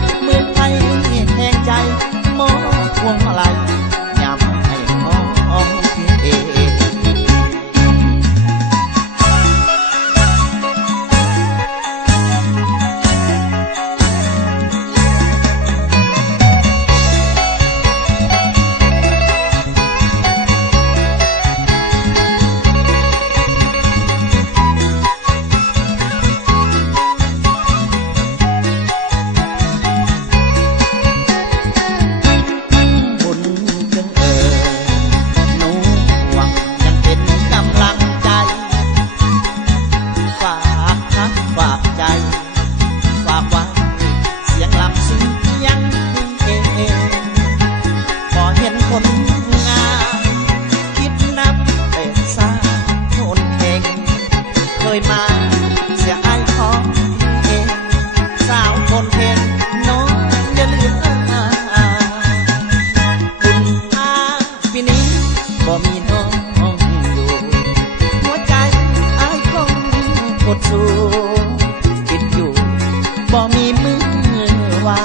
บมือให้แทงใจมองพวงมาลัยย้ำให้หอมเอฝากใจฝากไว้เสียงลำเสียงพอเห็นคนงามคิดนับเป็นสาวโนนเข่งเคยมาเสียอายของเองสาวคนเพ่งน้องอย่าลืมคุณอาปีนี้บ่มีน้องอยู่หัวใจอายคงกดสู่บ่มีมือว่า